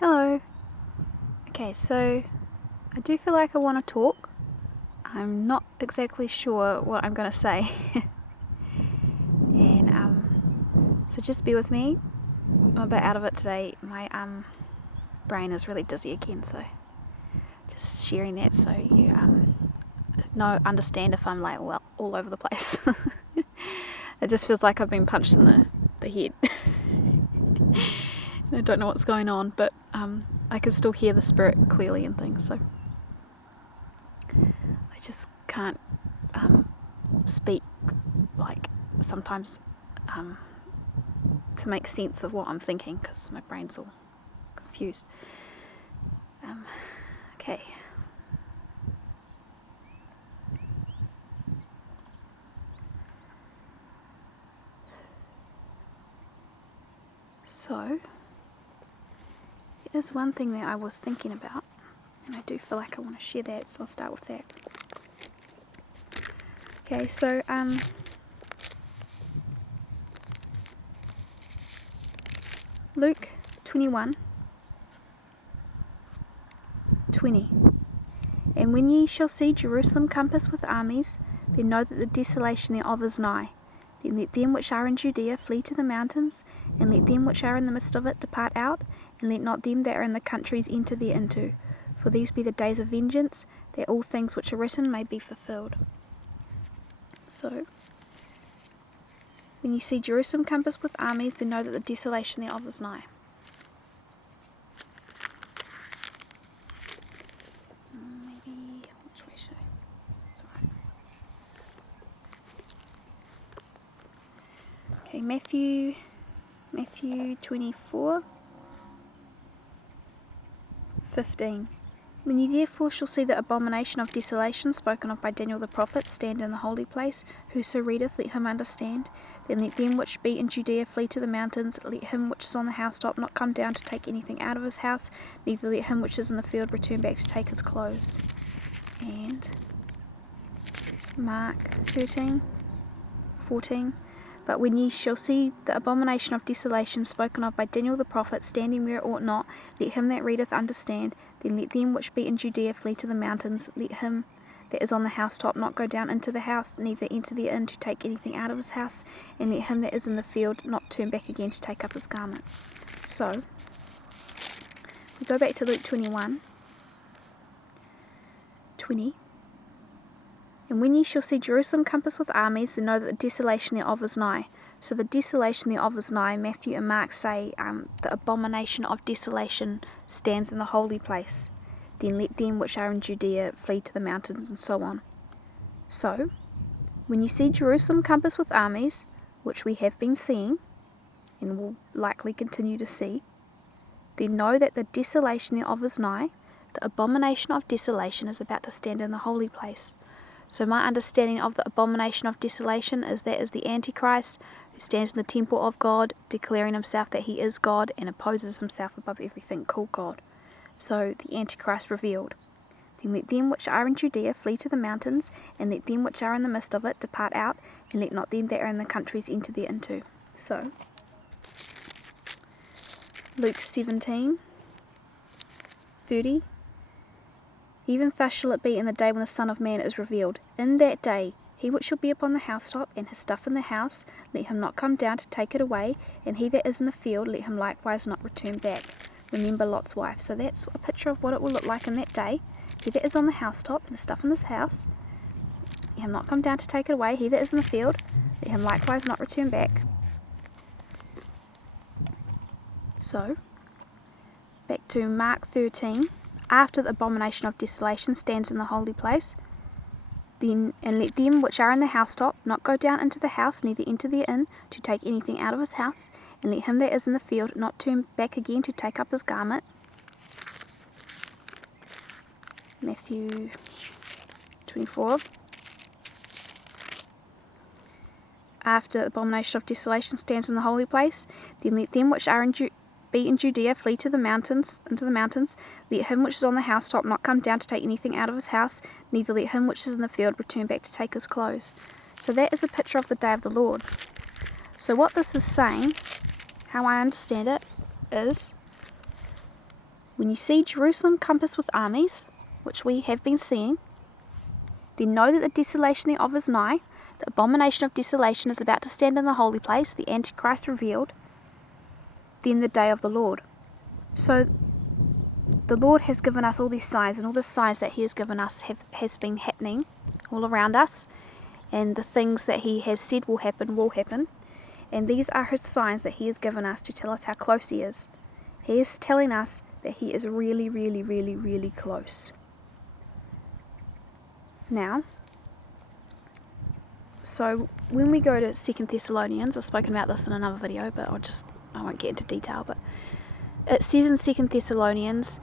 Hello. Okay, so I do feel like I want to talk. I'm not exactly sure what I'm going to say. So just bear with me. I'm a bit out of it today. My brain is really dizzy again, so just sharing that so you understand if I'm like all over the place. It just feels like I've been punched in the head. I don't know what's going on, but I can still hear the spirit clearly and things, so I just can't speak like sometimes to make sense of what I'm thinking because my brain's all confused. Okay. So, there's one thing that I was thinking about, and I do feel like I want to share that, so I'll start with that. Okay, so Luke 21:20. And when ye shall see Jerusalem compassed with armies, then know that the desolation thereof is nigh. Then let them which are in Judea flee to the mountains, and let them which are in the midst of it depart out, and let not them that are in the countries enter thereinto. For these be the days of vengeance, that all things which are written may be fulfilled. So, when you see Jerusalem compassed with armies, then know that the desolation thereof is nigh. Maybe, which way should I? Sorry. Okay, Matthew 24:15. When ye therefore shall see the abomination of desolation spoken of by Daniel the prophet stand in the holy place, whoso readeth, let him understand. Then let them which be in Judea flee to the mountains, let him which is on the housetop not come down to take anything out of his house, neither let him which is in the field return back to take his clothes. And Mark 13:14. But when ye shall see the abomination of desolation spoken of by Daniel the prophet standing where it ought not, let him that readeth understand. Then let them which be in Judea flee to the mountains, let him that is on the housetop not go down into the house, neither enter therein to take anything out of his house, and let him that is in the field not turn back again to take up his garment. So, we go back to Luke 21:20. And when ye shall see Jerusalem compassed with armies, then know that the desolation thereof is nigh. So the desolation thereof is nigh. Matthew and Mark say the abomination of desolation stands in the holy place. Then let them which are in Judea flee to the mountains, and so on. So, when you see Jerusalem compassed with armies, which we have been seeing, and will likely continue to see, then know that the desolation thereof is nigh. The abomination of desolation is about to stand in the holy place. So my understanding of the abomination of desolation is that is the Antichrist who stands in the temple of God, declaring himself that he is God and opposes himself above everything called God. So the Antichrist revealed. Then let them which are in Judea flee to the mountains, and let them which are in the midst of it depart out, and let not them that are in the countries enter thereinto. So, Luke 17:30. Even thus shall it be in the day when the Son of Man is revealed. In that day, he which shall be upon the housetop, and his stuff in the house, let him not come down to take it away, and he that is in the field, let him likewise not return back. Remember Lot's wife. So that's a picture of what it will look like in that day. He that is on the housetop, and his stuff in his house, let him not come down to take it away. He that is in the field, let him likewise not return back. So, back to Mark 13. After the abomination of desolation stands in the holy place, then and let them which are in the housetop not go down into the house, neither enter therein to take anything out of his house, and let him that is in the field not turn back again to take up his garment. Matthew 24. After the abomination of desolation stands in the holy place, then let them which are be in Judea flee to the mountains, into the mountains. Let him which is on the housetop not come down to take anything out of his house, neither let him which is in the field return back to take his clothes. So that is a picture of the day of the Lord. So what this is saying, how I understand it, is When you see Jerusalem compassed with armies, which we have been seeing, then know that the desolation thereof is nigh, the abomination of desolation is about to stand in the holy place, the Antichrist revealed, then the day of the Lord. So the Lord has given us all these signs, and all the signs that he has given us has been happening all around us, and the things that he has said will happen, and these are his signs that he has given us to tell us how close he is. He is telling us that he is really, really, really, really close. Now, so when we go to 2 Thessalonians, I've spoken about this in another video, but I won't get into detail, but it says in 2 Thessalonians,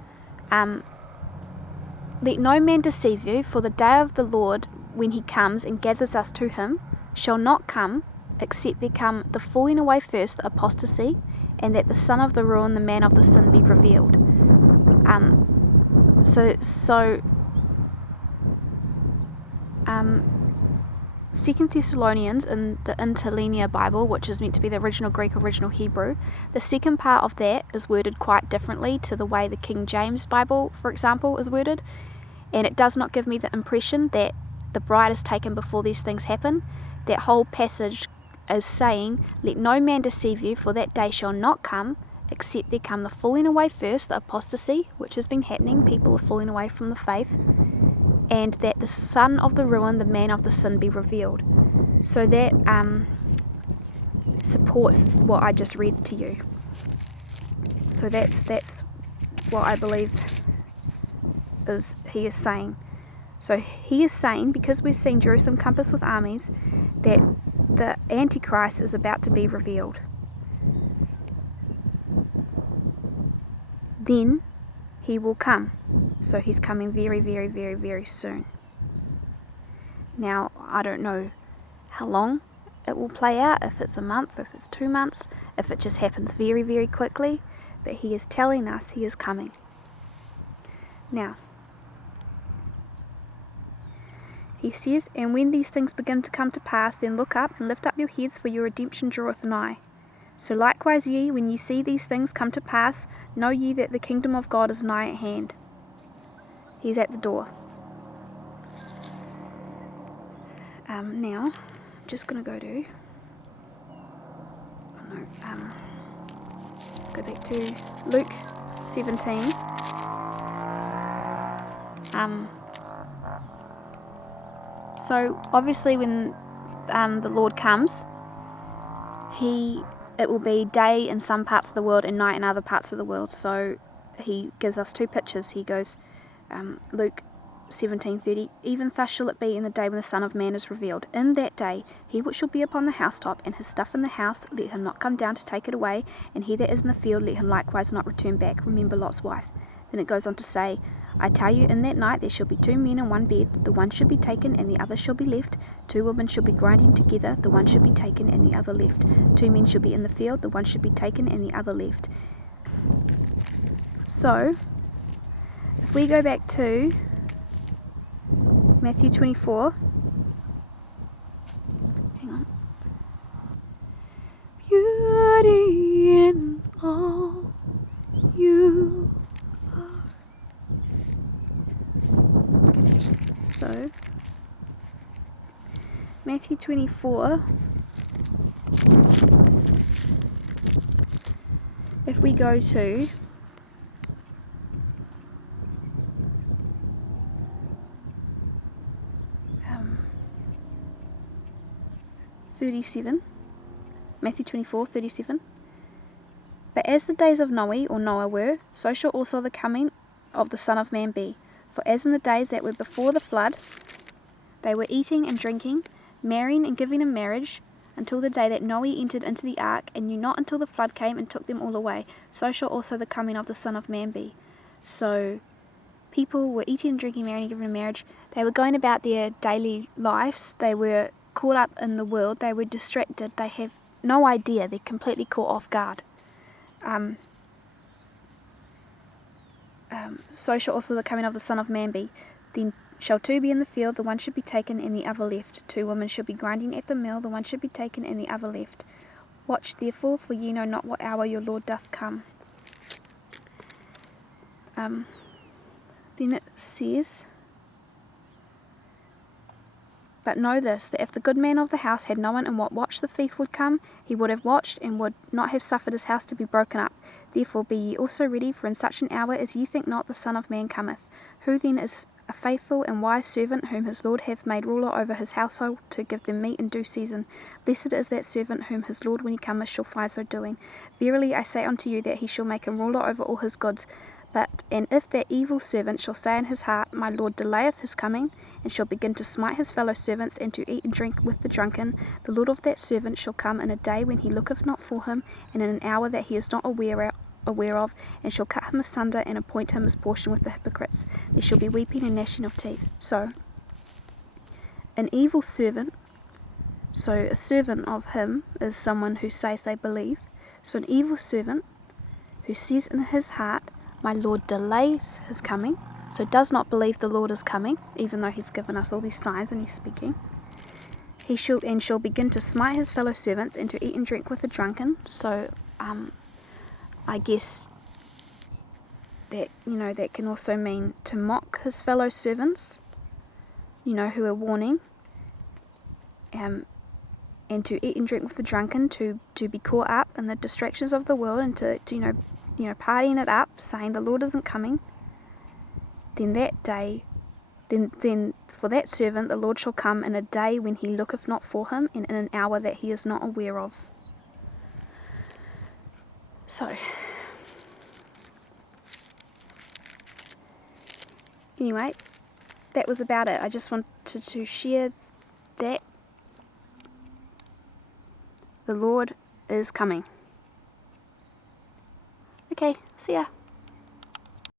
let no man deceive you, for the day of the Lord, when he comes and gathers us to him, shall not come, except there come the falling away first, the apostasy, and that the son of the ruin, the man of the sin, be revealed. So 2 Thessalonians in the Interlinear Bible, which is meant to be the original Greek, original Hebrew, the second part of that is worded quite differently to the way the King James Bible, for example, is worded, and it does not give me the impression that the bride is taken before these things happen. That whole passage is saying, let no man deceive you, for that day shall not come, except there come the falling away first, the apostasy, which has been happening, people are falling away from the faith, and that the son of the ruin, the man of the sin, be revealed. So that supports what I just read to you. So that's what I believe he is saying. So he is saying, because we're seeing Jerusalem compassed with armies, that the Antichrist is about to be revealed. Then he will come. So he's coming very, very, very, very soon. Now, I don't know how long it will play out, if it's a month, if it's 2 months, if it just happens very, very quickly, but he is telling us he is coming. Now, he says, and when these things begin to come to pass, then look up and lift up your heads, for your redemption draweth nigh. So likewise ye, when ye see these things come to pass, know ye that the kingdom of God is nigh at hand. He's at the door. Now, I'm just going to go to... go back to Luke 17. So obviously when the Lord comes, it will be day in some parts of the world and night in other parts of the world. So he gives us two pictures. He goes, Luke 17:30, even thus shall it be in the day when the Son of Man is revealed. In that day he which shall be upon the housetop, and his stuff in the house, let him not come down to take it away, and he that is in the field, let him likewise not return back. Remember Lot's wife. Then it goes on to say, I tell you, in that night there shall be 2 men in one bed, the one shall be taken and the other shall be left. 2 women shall be grinding together, the one shall be taken and the other left. 2 men shall be in the field, the one shall be taken and the other left. So if we go back to Matthew 24, hang on. Beauty in all you are. Okay. So Matthew 24, if we go to 37, Matthew 24:37. But as the days of Noah were, so shall also the coming of the Son of Man be. For as in the days that were before the flood, they were eating and drinking, marrying and giving in marriage, until the day that Noah entered into the ark, and knew not until the flood came and took them all away. So shall also the coming of the Son of Man be. So people were eating and drinking, marrying and giving in marriage. They were going about their daily lives. They were caught up in the world. They were distracted. They have no idea. They're completely caught off guard. So shall also the coming of the Son of Man be. Then shall 2 be in the field, the one should be taken and the other left. 2 women shall be grinding at the mill, the one should be taken and the other left. Watch therefore, for ye know not what hour your Lord doth come. then it says, "But know this, that if the good man of the house had known in what watch the thief would come, he would have watched, and would not have suffered his house to be broken up. Therefore be ye also ready, for in such an hour as ye think not the Son of Man cometh. Who then is a faithful and wise servant, whom his Lord hath made ruler over his household, to give them meat in due season? Blessed is that servant whom his Lord when he cometh shall find so doing. Verily I say unto you, that he shall make him ruler over all his goods. And if that evil servant shall say in his heart, My Lord delayeth his coming, and shall begin to smite his fellow servants, and to eat and drink with the drunken, the Lord of that servant shall come in a day when he looketh not for him, and in an hour that he is not aware of, and shall cut him asunder, and appoint him his portion with the hypocrites. There shall be weeping and gnashing of teeth." So, an evil servant, so a servant of him is someone who says they believe. So an evil servant who says in his heart, My Lord delays his coming, so does not believe the Lord is coming, even though he's given us all these signs and he's speaking. He shall begin to smite his fellow servants, and to eat and drink with the drunken. So I guess that, that can also mean to mock his fellow servants, who are warning, and to eat and drink with the drunken, to be caught up in the distractions of the world, and to partying it up, saying the Lord isn't coming. Then that day, then for that servant the Lord shall come in a day when he looketh not for him, and in an hour that he is not aware of. So, anyway, that was about it. I just wanted to share that the Lord is coming. Okay, see ya.